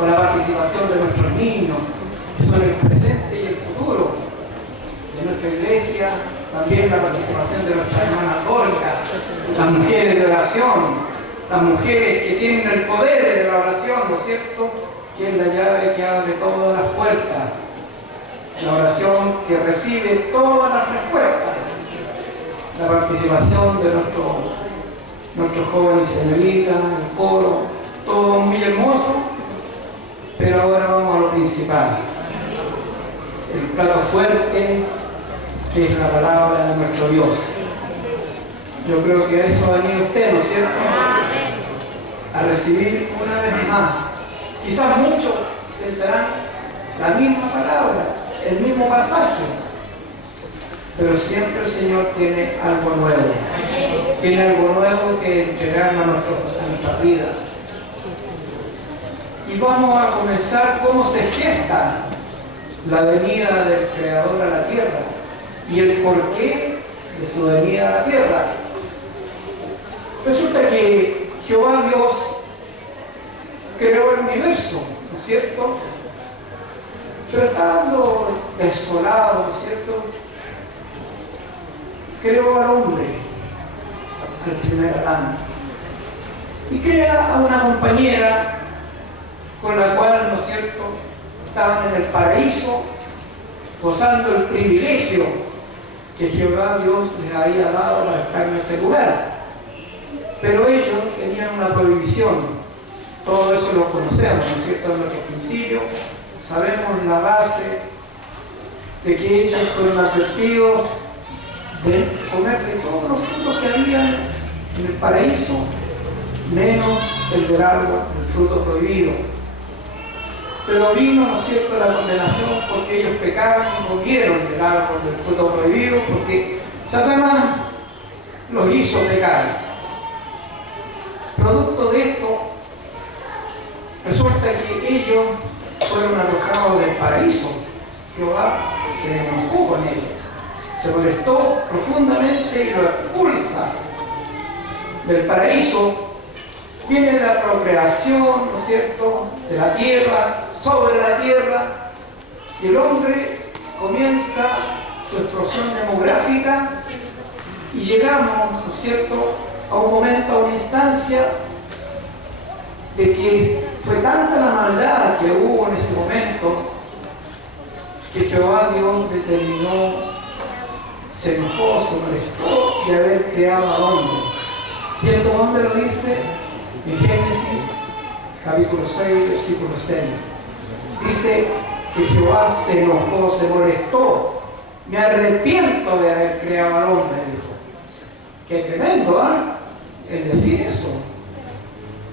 con la participación de nuestros niños, que son el presente y el futuro de nuestra iglesia, también la participación de nuestra hermana Olga, las mujeres de oración, las mujeres que tienen el poder de la oración, ¿no es cierto?, que es la llave que abre todas las puertas, la oración que recibe todas las respuestas, la participación de nuestros jóvenes señoritas, el coro, todo muy hermoso, pero ahora vamos a lo principal, el plato fuerte, que es la palabra de nuestro Dios. Yo creo que a eso va a venir usted, ¿no es cierto?, a recibir una vez más. Quizás muchos pensarán la misma palabra, el mismo pasaje, pero siempre el Señor tiene algo nuevo. Tiene algo nuevo que entregarnos a nuestra vida. Y vamos a comenzar cómo se gesta la venida del Creador a la tierra y el porqué de su venida a la tierra. Resulta que Jehová Dios creó el universo, ¿no es cierto? Pero estando desolado, ¿no es cierto?, creó al hombre, al primer Adán, y crea a una compañera con la cual, ¿no es cierto?, estaban en el paraíso, gozando el privilegio que Jehová Dios les había dado para estar en ese lugar. Pero ellos tenían una prohibición. Todo eso lo conocemos, ¿no es cierto?, en nuestro principio. Sabemos la base de que ellos fueron advertidos de comer de todos los frutos que había en el paraíso, menos el del árbol, el fruto prohibido. Pero vino, ¿no es cierto?, la condenación porque ellos pecaron y comieron del árbol del fruto prohibido, porque Satanás los hizo pecar. Producto de esto, resulta que ellos fueron arrojados del paraíso. Jehová se enojó con ellos, se molestó profundamente y lo expulsa del paraíso. Viene la procreación, ¿no es cierto?, de la tierra, sobre la tierra, y el hombre comienza su explosión demográfica y llegamos, ¿no es cierto?, a un momento, a una instancia de que fue tanta la maldad que hubo en ese momento que Jehová Dios determinó, se enojó, se molestó de haber creado al hombre. ¿Y esto dónde lo dice? En Génesis capítulo 6, versículo 6. Dice que Jehová se enojó, se molestó. Me arrepiento de haber creado al hombre, dijo. Qué tremendo, ¿ah? El decir eso,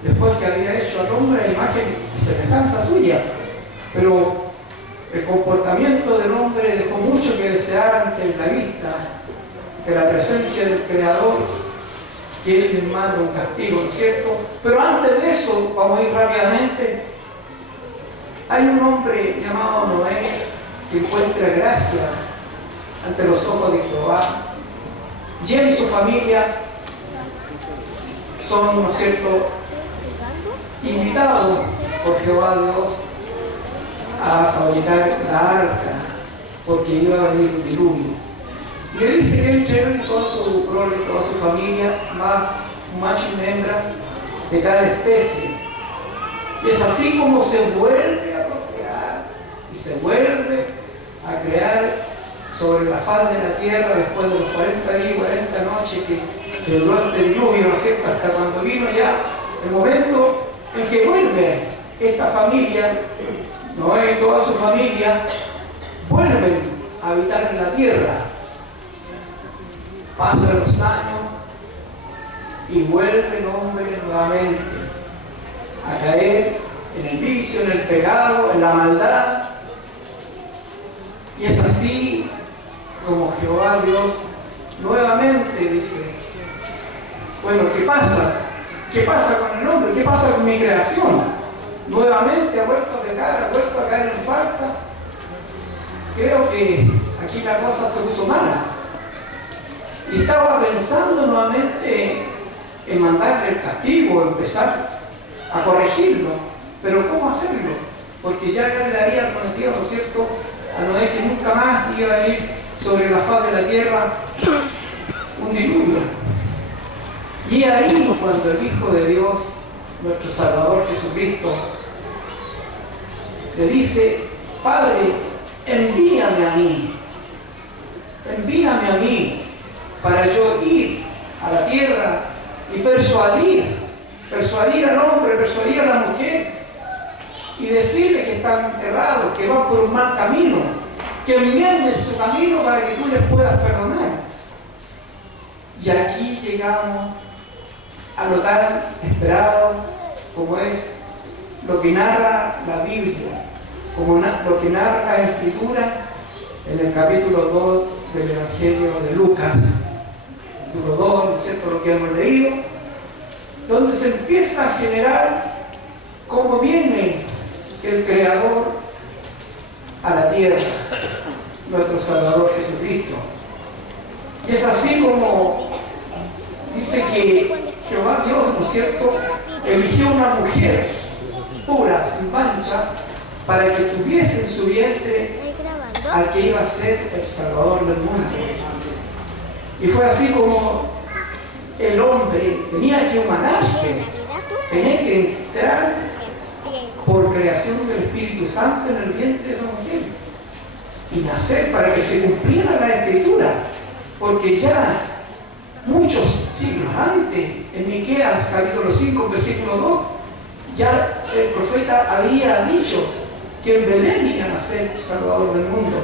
después que había hecho al hombre a imagen y semejanza suya. Pero el comportamiento del hombre dejó mucho que desear ante la vista de la presencia del Creador, que Él les manda un castigo, ¿no es cierto? Pero antes de eso, vamos a ir rápidamente, hay un hombre llamado Noé que encuentra gracia ante los ojos de Jehová, y él y su familia son, ¿no es cierto?, invitados por Jehová Dios a fabricar la arca, porque iba a venir un diluvio. Y le dice que entre él y toda su prole, toda su familia, más un macho y una hembra de cada especie. Y es así como se vuelve a procrear y se vuelve a crear sobre la faz de la tierra después de los 40 días y 40 noches que duró este diluvio, ¿no es cierto?, hasta cuando vino ya el momento en que vuelve esta familia, Noé y toda su familia, vuelven a habitar en la tierra. Pasan los años y vuelve el hombre nuevamente a caer en el vicio, en el pecado, en la maldad. Y es así como Jehová Dios nuevamente dice: bueno, ¿qué pasa? ¿Qué pasa con el hombre? ¿Qué pasa con mi creación? Nuevamente ha vuelto a pecar, ha vuelto a caer en falta. Creo que aquí la cosa se puso mala. Y estaba pensando nuevamente en mandarle el castigo, empezar a corregirlo. Pero ¿cómo hacerlo? Porque ya le había prometido, ¿no es cierto?, a Noé que nunca más iba a ir sobre la faz de la tierra un diluvio. Y ahí cuando el Hijo de Dios, nuestro Salvador Jesucristo, le dice: Padre, envíame a mí para yo ir a la tierra y persuadir al hombre, persuadir a la mujer y decirle que están errados, que van por un mal camino, que enmienden su camino para que tú les puedas perdonar. Y aquí llegamos a lo tan esperado como es lo que narra la Biblia, como lo que narra la Escritura en el capítulo 2 del Evangelio de Lucas, capítulo 2, ¿no es cierto?, lo que hemos leído, donde se empieza a generar cómo viene el Creador a la tierra, nuestro Salvador Jesucristo. Y es así como dice que Jehová Dios, ¿no es cierto?, eligió una mujer pura, sin mancha, para que tuviese en su vientre al que iba a ser el Salvador del mundo. Y fue así como el hombre tenía que humanarse, tenía que entrar por creación del Espíritu Santo en el vientre de esa mujer y nacer para que se cumpliera la Escritura, porque ya muchos siglos antes, en Miqueas capítulo 5, versículo 2, ya el profeta había dicho que en Belén iba a nacer el Salvador del mundo.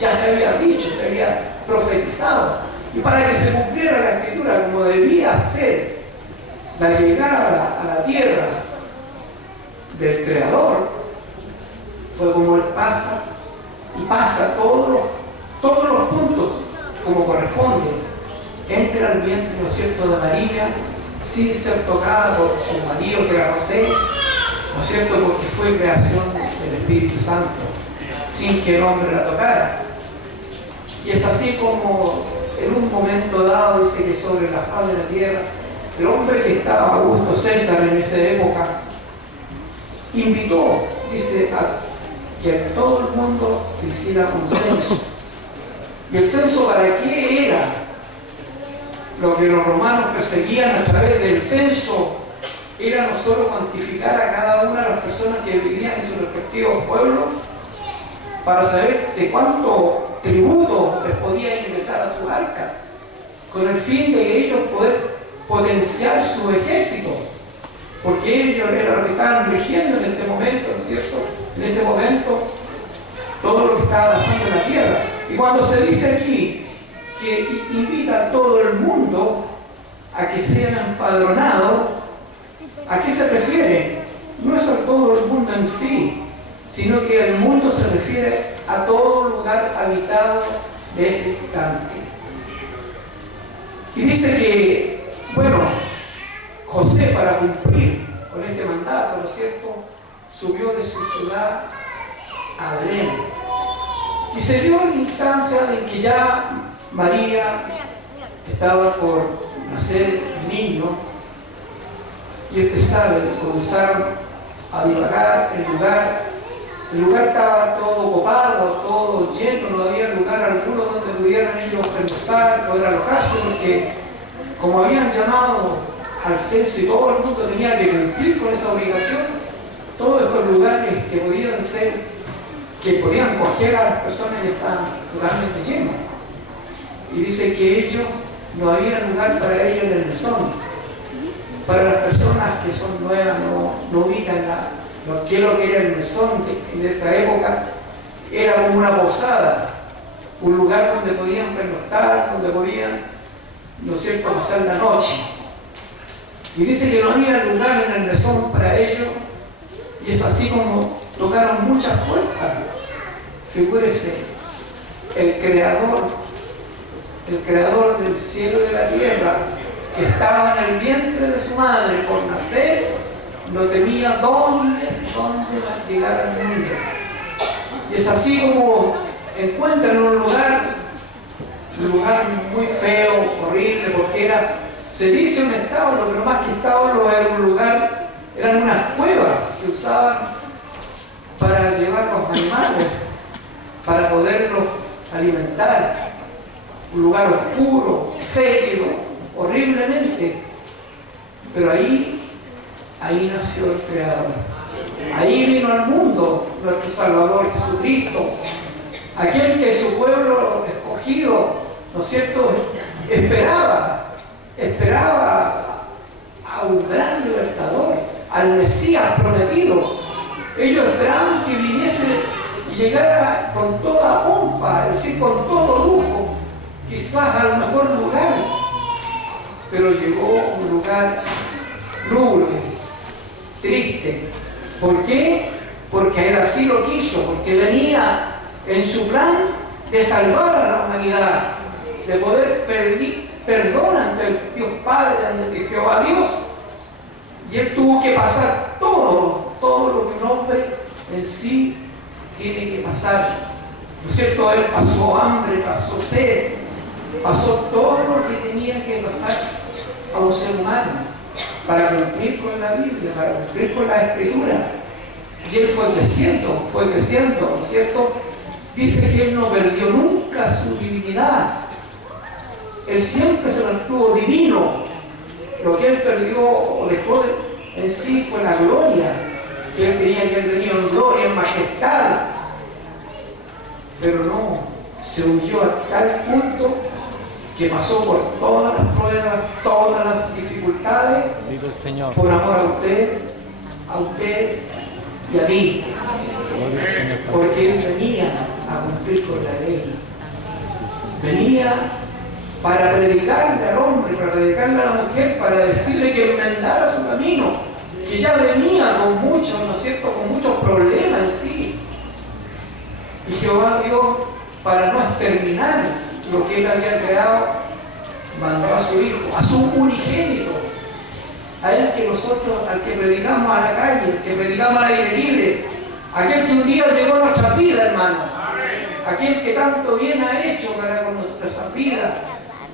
Ya se había dicho, se había profetizado. Y para que se cumpliera la Escritura como debía ser la llegada a la tierra del Creador, fue como Él pasa y pasa todos los puntos como corresponde. Entra al vientre, ¿no es cierto?, de María, sin ser tocada por su marido que era José, ¿no es cierto?, porque fue creación del Espíritu Santo, sin que el hombre la tocara. Y es así como en un momento dado dice que sobre la faz de la tierra, el hombre que estaba, Augusto César en esa época, invitó, dice, a que en todo el mundo se hiciera un censo. ¿Y el censo para qué era? Lo que los romanos perseguían a través del censo era no solo cuantificar a cada una de las personas que vivían en sus respectivos pueblos para saber de cuánto tributo les podía ingresar a sus arcas, con el fin de ellos poder potenciar su ejército, porque ellos eran los que estaban rigiendo en este momento, ¿no es cierto?, en ese momento todo lo que estaba pasando en la tierra. Y cuando se dice aquí que invita a todo el mundo a que sean empadronados, ¿a qué se refiere? No es a todo el mundo en sí, sino que el mundo se refiere a todo lugar habitado de ese instante. Y dice que, bueno, José, para cumplir con este mandato, ¿no es cierto?, subió de su ciudad a Belén. Y se dio la instancia de que ya María estaba por nacer el niño, y ustedes saben, comenzaron a divagar el lugar estaba todo copado, todo lleno, no había lugar alguno donde pudieran ellos pernoctar, poder alojarse, porque como habían llamado al censo y todo el mundo tenía que cumplir con esa obligación, todos estos lugares que podían acoger a las personas ya estaban totalmente llenos. Y dice que ellos, no había lugar para ellos en el mesón. Para las personas que son nuevas, no ubican lo que era el mesón, que en esa época era como una posada, un lugar donde podían pernoctar, donde podían, ¿no es cierto?, pasar la noche. Y dice que no había lugar en el mesón para ellos, y es así como tocaron muchas puertas. Figúrese, el creador del cielo y de la tierra, que estaba en el vientre de su madre por nacer, no tenía dónde llegar al mundo. Y es así como encuentran un lugar muy feo, horrible, porque se dice un establo, pero más que establo era un lugar Eran unas cuevas que usaban para llevar los animales, para poderlos alimentar. Un lugar oscuro, fétido, horriblemente. Pero ahí nació el Creador. Ahí vino al mundo nuestro Salvador Jesucristo, aquel que su pueblo escogido, ¿no es cierto?, esperaba a un gran libertador, al Mesías prometido. Ellos esperaban que viniese y llegara con toda pompa, es decir, con todo lujo, quizás al mejor lugar, pero llegó a un lugar lúgubre, triste. ¿Por qué? Porque Él así lo quiso, porque venía en su plan de salvar a la humanidad, de poder pedir perdón ante el Dios Padre, ante el Jehová Dios. Y Él tuvo que pasar todo lo que un hombre en sí tiene que pasar. ¿No es cierto? Él pasó hambre, pasó sed, pasó todo lo que tenía que pasar a un ser humano para cumplir con la Biblia, para cumplir con la Escritura. Y Él fue creciendo, ¿no es cierto? Dice que Él no perdió nunca su divinidad. Él siempre se mantuvo divino. Lo que Él perdió o dejó en sí fue la gloria que Él tenía, que Él tenía en gloria, en majestad. Pero no, se huyó a tal punto que pasó por todas las pruebas, todas las dificultades, por amor a usted y a mí. Porque Él venía a cumplir con la ley. Venía para predicarle al hombre, para predicarle a la mujer, para decirle que enmendara su camino, que ya venía con muchos, ¿no es cierto?, con muchos problemas en sí. Y Jehová Dios, para no exterminar lo que Él había creado, mandó a su Hijo, a su unigénito, a Él que nosotros, al que predicamos a la calle, al que predicamos al aire libre, aquel que un día llegó a nuestra vida, hermano, aquel que tanto bien ha hecho para con nuestras vidas,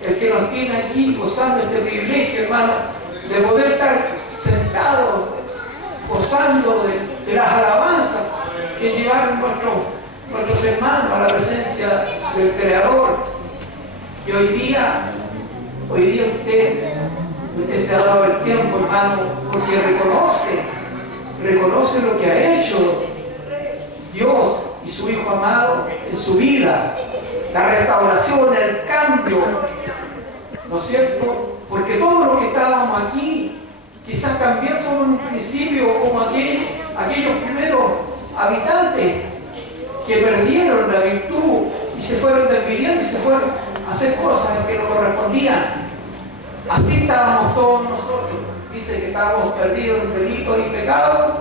el que nos tiene aquí gozando este privilegio, hermano, de poder estar sentados, gozando de las alabanzas que llevaron nuestros hermanos a la presencia del Creador. Y hoy día usted se ha dado el tiempo, hermano, porque reconoce lo que ha hecho Dios y su Hijo amado en su vida, la restauración, el cambio, ¿no es cierto? Porque todos los que estábamos aquí, quizás también fueron en un principio como aquellos primeros habitantes que perdieron la virtud y se fueron despidiendo y se fueron a hacer cosas que no correspondían. Así estábamos todos nosotros. Dice que estábamos perdidos en delitos y pecados,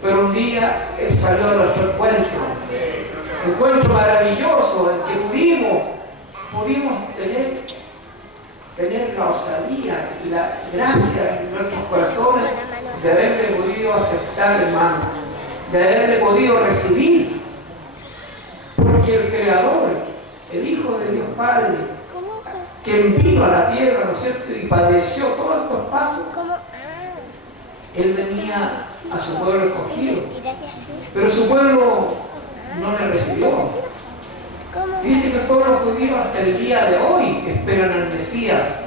pero un día Él salió a nuestro encuentro maravilloso, en que pudimos tener la osadía y la gracia en nuestros corazones de haberle podido aceptar, hermano, de haberle podido recibir, porque el Creador, el Hijo de Dios Padre, quien vino a la tierra, ¿no es cierto?, y padeció todos estos pasos, Él venía a su pueblo escogido, pero su pueblo no le recibió. Dice que el pueblo judío hasta el día de hoy esperan al Mesías,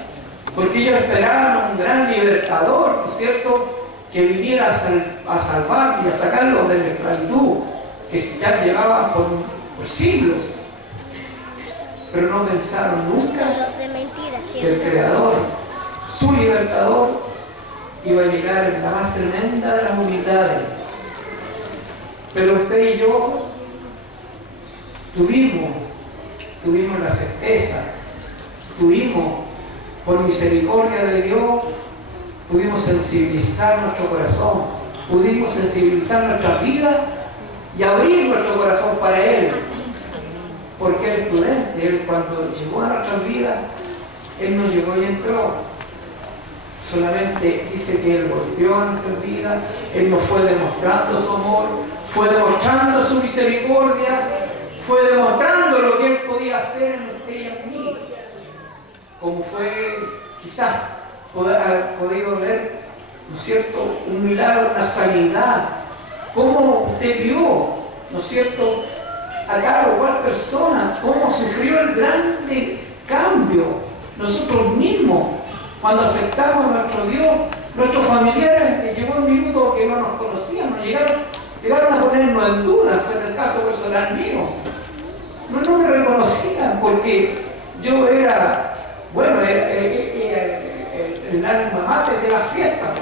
porque ellos esperaban a un gran libertador, ¿no es cierto?, que viniera a salvar y a sacarlos de la esclavitud que ya llevaban por siglos. Pero no pensaron nunca que el Creador, su libertador, iba a llegar en la más tremenda de las humildades. Pero usted y yo tuvimos la certeza, por misericordia de Dios, pudimos sensibilizar nuestro corazón, pudimos sensibilizar nuestra vida y abrir nuestro corazón para Él. Porque Él es prudente, Él cuando llegó a nuestras vidas, Él no llegó y entró. Solamente dice que Él volvió a nuestras vidas, Él nos fue demostrando su amor, fue demostrando su misericordia, fue demostrando lo que Él podía hacer en usted y en mí. Como fue, quizás, haber podido ver ¿no es cierto?, un milagro, una sanidad. Cómo usted vio, ¿no es cierto?, a tal o cual persona, cómo sufrió el grande cambio. Nosotros mismos, cuando aceptamos a nuestro Dios, nuestros familiares, llegó un minuto que no nos conocían, nos llegaron a ponernos en duda. Fue en el caso personal mío. No me reconocían porque yo era, bueno, era el alma mater de la fiesta.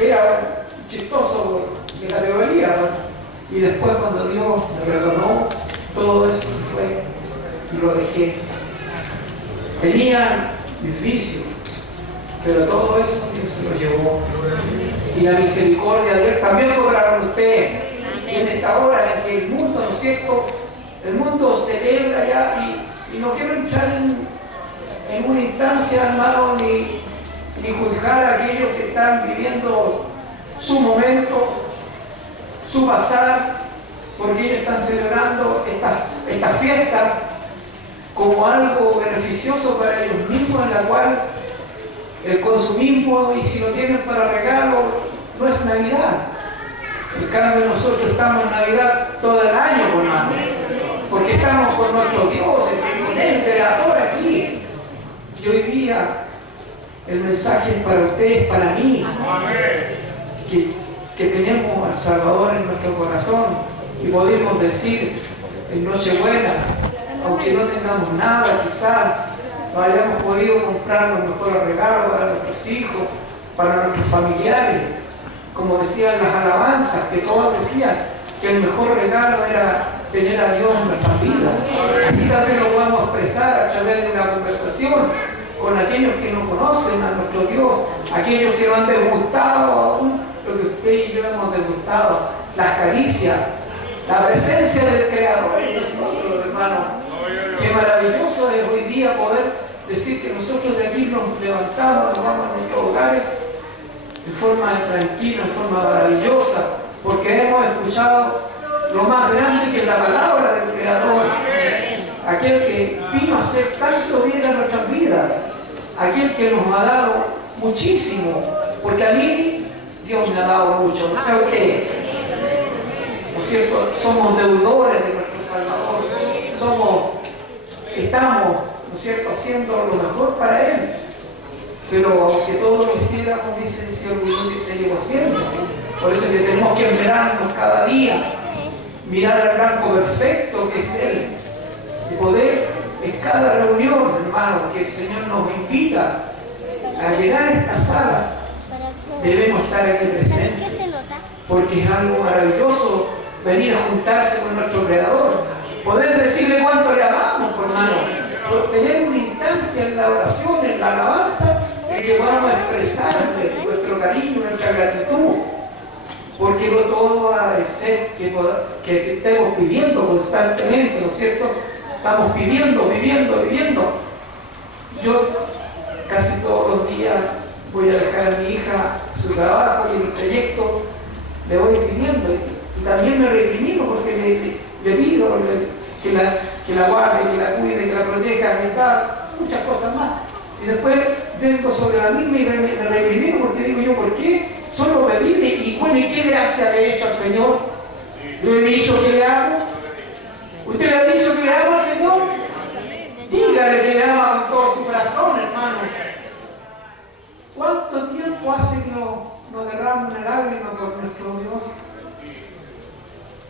Era chistoso de categoría, ¿no? Y después cuando Dios me perdonó, todo eso se fue y lo dejé. Tenía mis vicios, pero todo eso Dios se lo llevó. Y la misericordia de Él también fue para usted. Y en esta hora en que el mundo, ¿no es cierto?, el mundo celebra ya, y no quiero entrar en una instancia, hermano, ni juzgar a aquellos que están viviendo su momento, su pasar, porque ellos están celebrando esta fiesta como algo beneficioso para ellos mismos, en la cual el consumismo, y si lo tienen para regalo, no es Navidad. En cambio, nosotros estamos en Navidad todo el año, hermano, porque estamos con nuestro Dios, con el Creador aquí. Y hoy día el mensaje es para ustedes, para mí, que tenemos al Salvador en nuestro corazón y podemos decir en Nochebuena, aunque no tengamos nada, quizás no hayamos podido comprar los mejores regalos para nuestros hijos, para nuestros familiares, como decían las alabanzas, que todos decían que el mejor regalo era tener a Dios en nuestras vidas. Así también lo podemos expresar a través de una conversación con aquellos que no conocen a nuestro Dios, aquellos que no han degustado aún lo que usted y yo hemos degustado, las caricias, la presencia del Creador en nosotros, hermanos. Qué maravilloso es hoy día poder decir que nosotros de aquí nos levantamos, nos vamos a nuestros hogares en forma tranquila, en forma maravillosa, porque hemos escuchado lo más grande que es la palabra del Creador, aquel que vino a hacer tanto bien a nuestras vidas, aquel que nos ha dado muchísimo, porque a mí Dios me ha dado mucho, no sé usted, ¿no es cierto? Somos deudores de nuestro Salvador, estamos, ¿no es cierto?, haciendo lo mejor para Él, pero aunque todo lo hiciéramos, dice el Señor, seguimos haciendo. Por eso es que tenemos que esperarnos cada día, mirar al blanco perfecto que es Él, y poder en cada reunión, hermano, que el Señor nos invita a llegar a esta sala, debemos estar aquí presentes, porque es algo maravilloso venir a juntarse con nuestro Creador, poder decirle cuánto le amamos, hermano, tener una instancia en la oración, en la alabanza, en que podamos expresarle nuestro cariño, nuestra gratitud, porque no todo va a ser que estemos pidiendo constantemente, ¿no es cierto? Estamos pidiendo. Yo casi todos los días voy a dejar a mi hija su trabajo y el trayecto le voy pidiendo, y también me recrimino porque le pido que la guarde, que la cuide, que la proteja, muchas cosas más. Y después vengo sobre la misma y me recrimino porque digo yo, ¿por qué? Solo pedirle, y bueno, ¿y qué gracia le he hecho al Señor? ¿Le he dicho que le amo? ¿Usted le ha dicho que le ama al Señor? Dígale que le ama con todo su corazón, hermano. ¿Cuánto tiempo hace que nos derramos una lágrima por nuestro Dios?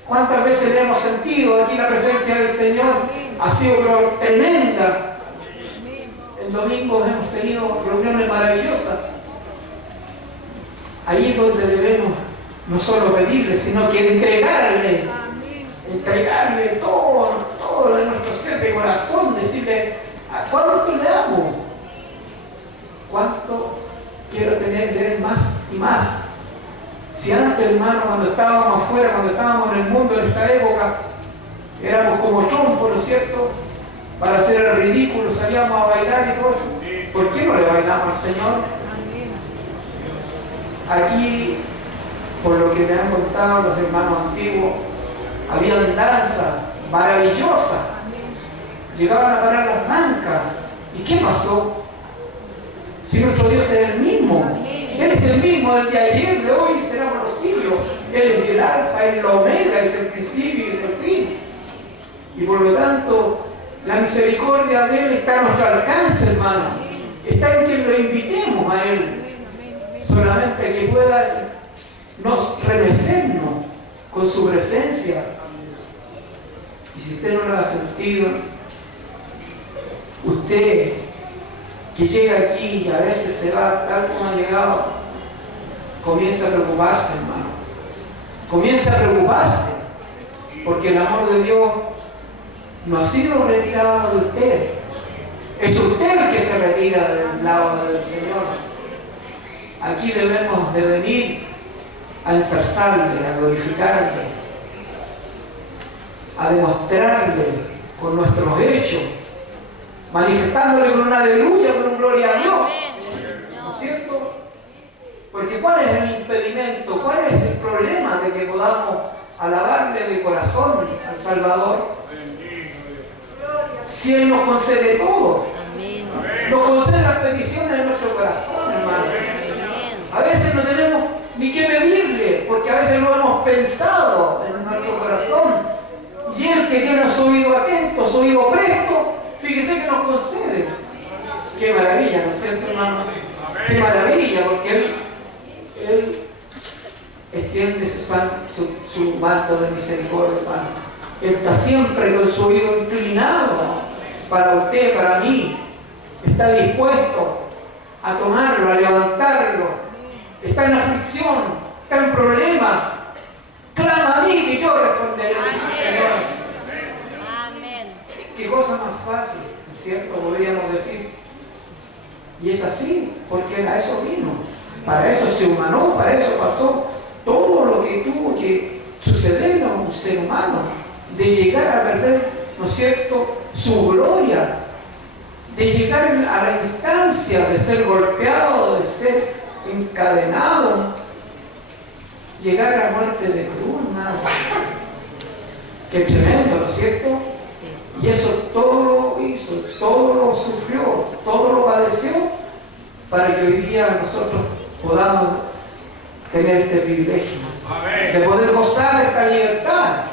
¿Cuántas veces le hemos sentido aquí la presencia del Señor? Ha sido tremenda. El domingo hemos tenido reuniones maravillosas. Ahí es donde debemos no solo pedirle, sino que entregarle todo de nuestro ser de corazón, decirle a cuánto le amo, cuánto quiero tener de Él más y más. Si antes, hermano, cuando estábamos afuera, cuando estábamos en el mundo en esta época, éramos como trompos, ¿no es cierto? Para hacer el ridículo, salíamos a bailar y todo eso. ¿Por qué no le bailamos al Señor? Aquí, por lo que me han contado los hermanos antiguos, habían danzas maravillosas. Llegaban a parar las bancas. ¿Y qué pasó? Si nuestro Dios es el mismo, Él es el mismo, el de ayer, de hoy y será por los siglos. Él es el alfa, el omega, es el principio y es el fin. Y por lo tanto, la misericordia de Él está a nuestro alcance, hermano. Está en que lo invitemos a Él. Solamente que pueda nos remecernos con su presencia. Y si usted no lo ha sentido, usted que llega aquí y a veces se va tal como ha llegado, comienza a preocuparse, hermano. Comienza a preocuparse, porque el amor de Dios no ha sido retirado de usted. Es usted el que se retira del lado del Señor. Aquí debemos de venir a ensalzarle, a glorificarle, a demostrarle con nuestros hechos, manifestándole con un aleluya, con un gloria a Dios. ¿No es cierto? Porque ¿cuál es el impedimento? ¿Cuál es el problema de que podamos alabarle de corazón al Salvador? Si Él nos concede todo, nos concede las peticiones de nuestro corazón, hermano. A veces no tenemos ni que pedirle, porque a veces lo hemos pensado en nuestro corazón. Y Él, que tiene su oído atento, su oído presto, fíjese que nos concede. Qué maravilla, ¿no es cierto, hermano? Qué maravilla, porque Él extiende su manto de misericordia, hermano. Él está siempre con su oído inclinado para usted, para mí. Está dispuesto a tomarlo, a levantarlo. Está en aflicción, está en problema. Clama a mí que yo responderé, dice el Señor. Amén. Qué cosa más fácil, ¿no es cierto? Podríamos decir. Y es así, porque a eso vino. Para eso se humanó, para eso pasó todo lo que tuvo que suceder a un ser humano. De llegar a perder, ¿no es cierto?, su gloria. De llegar a la instancia de ser golpeado, de ser encadenado, llegar a muerte de cruz, hermano. Qué tremendo, ¿no es cierto? Y eso todo lo hizo, todo lo sufrió, todo lo padeció, para que hoy día nosotros podamos tener este privilegio de poder gozar de esta libertad,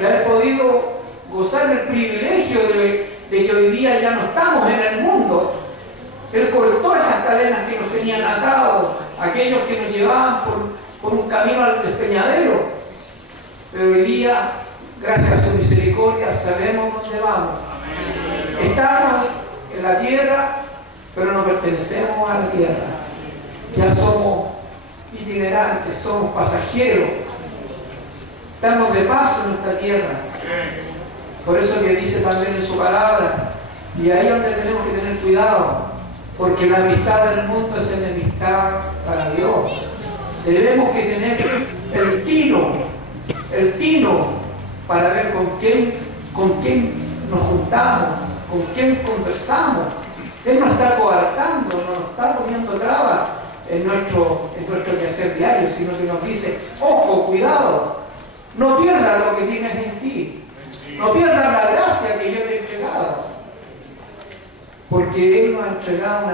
de haber podido gozar el privilegio de que hoy día ya no estamos en el mundo. Él cortó esas cadenas que nos tenían atados, aquellos que nos llevaban por un camino al despeñadero. Pero hoy día, gracias a su misericordia, sabemos dónde vamos. Estamos en la tierra, pero no pertenecemos a la tierra. Ya somos itinerantes, somos pasajeros. Estamos de paso en esta tierra. Por eso que dice también en su palabra, y ahí es donde tenemos que tener cuidado, porque la amistad del mundo es enemistad para Dios. Debemos que tener el tino para ver con quién nos juntamos, con quién conversamos. Él nos está coartando, no nos está poniendo trabas en nuestro quehacer diario, sino que nos dice, ojo, cuidado, no pierdas lo que tienes en ti, no pierdas la gracia que yo te he entregado, porque Él nos ha entregado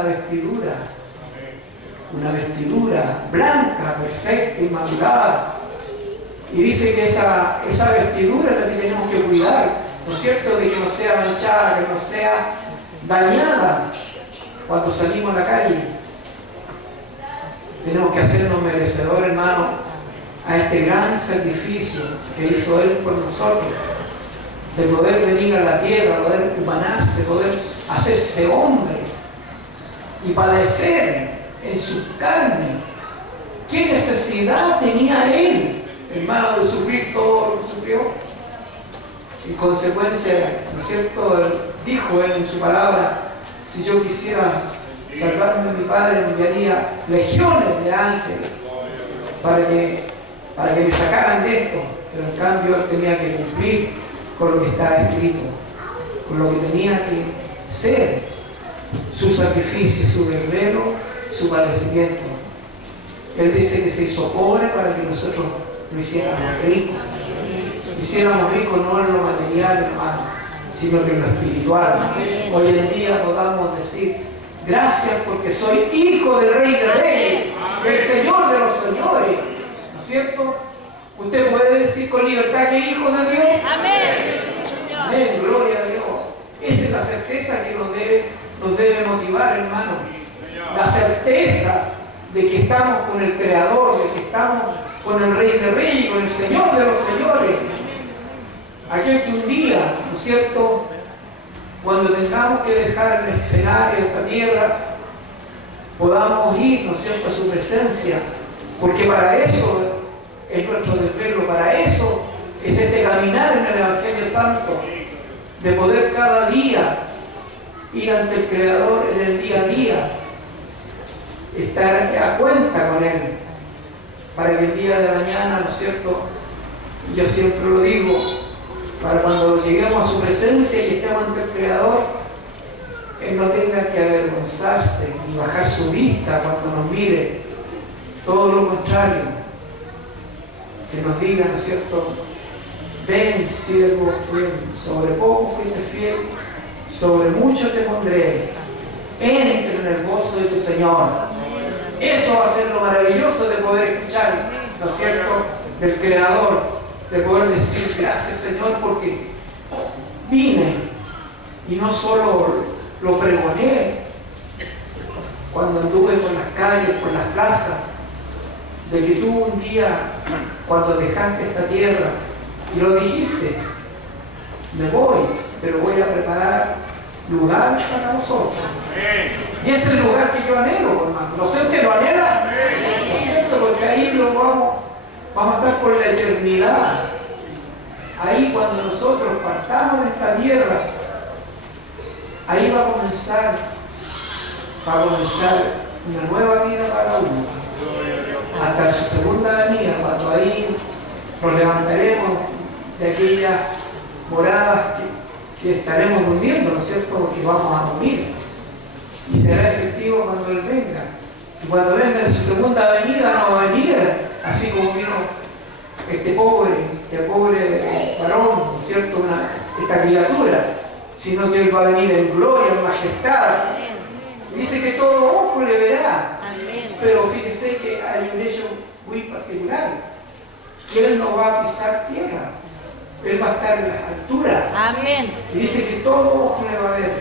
una vestidura blanca, perfecta, inmaculada. Y dice que esa vestidura es la que tenemos que cuidar, ¿no es cierto?, de que no sea manchada, que no sea dañada cuando salimos a la calle. Tenemos que hacernos merecedores, hermano, a este gran sacrificio que hizo Él por nosotros, de poder venir a la tierra, poder humanarse, poder hacerse hombre y padecer en su carne. ¿Qué necesidad tenía Él, hermano, de sufrir todo lo que sufrió? En consecuencia, ¿no es cierto?, dijo Él en su palabra, si yo quisiera salvarme de mi Padre, me enviaría legiones de ángeles para que me sacaran de esto, pero en cambio Él tenía que cumplir con lo que estaba escrito, con lo que tenía que ser, su sacrificio, su guerrero, su padecimiento. Él dice que se hizo pobre para que nosotros lo hiciéramos ricos. Hiciéramos ricos no en lo material, hermano, sino que en lo espiritual. Hoy en día podamos decir, Gracias porque soy hijo del Rey de Reyes, del Señor de los Señores. ¿No es cierto? Usted puede decir con libertad que es hijo de Dios. Amén. Amén, gloria a Dios. Esa es la certeza que nos debe motivar, hermano. La certeza de que estamos con el Creador, de que estamos con el Rey de Reyes, con el Señor de los Señores. Aquel que un día, ¿no es cierto?, cuando tengamos que dejar el escenario de esta tierra, podamos ir, ¿no es cierto?, a su presencia, porque para eso es nuestro desvelo, para eso es este caminar en el Evangelio Santo, de poder cada día ir ante el Creador en el día a día, estar a cuenta con Él, para que el día de mañana, ¿no es cierto?, yo siempre lo digo, para cuando lleguemos a su presencia y estemos ante el Creador, Él no tenga que avergonzarse ni bajar su vista cuando nos mire, todo lo contrario, que nos diga, ¿no es cierto?, ven, siervo fiel, sobre poco fuiste fiel, sobre mucho te pondré, entra en el gozo de tu Señor. Eso va a ser lo maravilloso de poder escuchar, ¿no es cierto?, del Creador, de poder decir gracias, Señor, porque vine y no solo lo pregoné cuando anduve por las calles, por las plazas, de que tú un día, cuando dejaste esta tierra, y lo dijiste, me voy, pero voy a preparar lugar para nosotros. Y ese es el lugar que yo anhelo, hermano. ¿No sé usted lo anhela? ¿No es cierto? Porque ahí vamos a estar por la eternidad. Ahí cuando nosotros partamos de esta tierra, ahí va a comenzar una nueva vida para uno. Hasta su segunda venida, cuando ahí nos levantaremos de aquellas moradas que estaremos durmiendo, ¿no es cierto? Porque vamos a dormir. Y será efectivo cuando Él venga. Y cuando venga en su segunda venida, no va a venir así como vino este pobre varón, ¿no es cierto?, esta criatura, sino que Él va a venir en gloria, en majestad. Y dice que todo ojo le verá. Pero fíjese que hay un hecho muy particular, que Él no va a pisar tierra, Él va a estar en las alturas. Amén. Y dice que todo ojo le va a ver.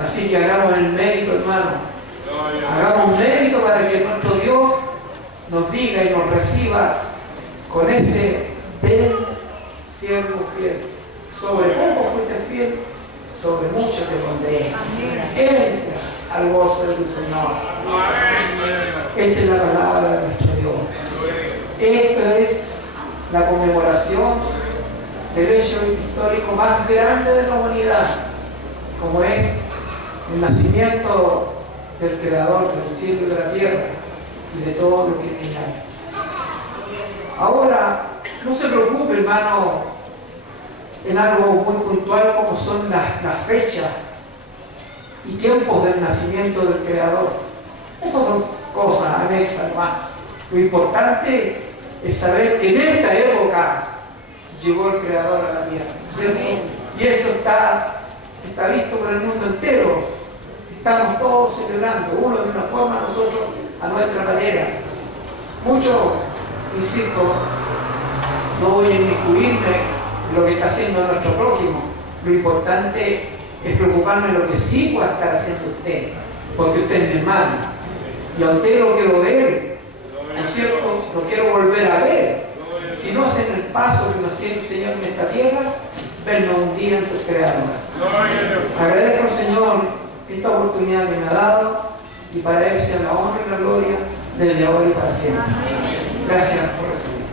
Así que hagamos el mérito, hermano. Hagamos mérito para que nuestro Dios nos diga y nos reciba con ese ven, siervo fiel. Sobre poco fuiste fiel, sobre mucho te pondré. Entra al gozo de tu Señor. Esta es la palabra de nuestro Dios. Esta es la conmemoración del hecho histórico más grande de la humanidad, como es el nacimiento del Creador del cielo y de la tierra y de todo lo que en ella hay. Ahora, no se preocupe, hermano, en algo muy puntual como son las fechas y tiempos del nacimiento del Creador. Esas son cosas anexas, hermano. Lo importante es saber que en esta época llegó el Creador a la tierra, ¿cierto? Y eso está visto por el mundo entero. Estamos todos celebrando, uno de una forma, nosotros a nuestra manera. Mucho, insisto, no voy a inmiscuirme en lo que está haciendo nuestro prójimo. Lo importante es preocuparme de lo que sí pueda estar haciendo usted, porque usted es mi hermano. Y a usted lo quiero ver, ¿no es cierto? Lo quiero volver a ver. Si no hacen el paso que nos tiene el Señor en esta tierra, vernos un día ante el Creador. Agradezco al Señor esta oportunidad que me ha dado, y para Él sea la honra y la gloria desde ahora y para siempre. Gracias por recibir.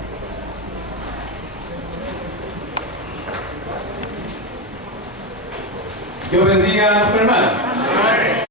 Dios bendiga a nuestro hermano.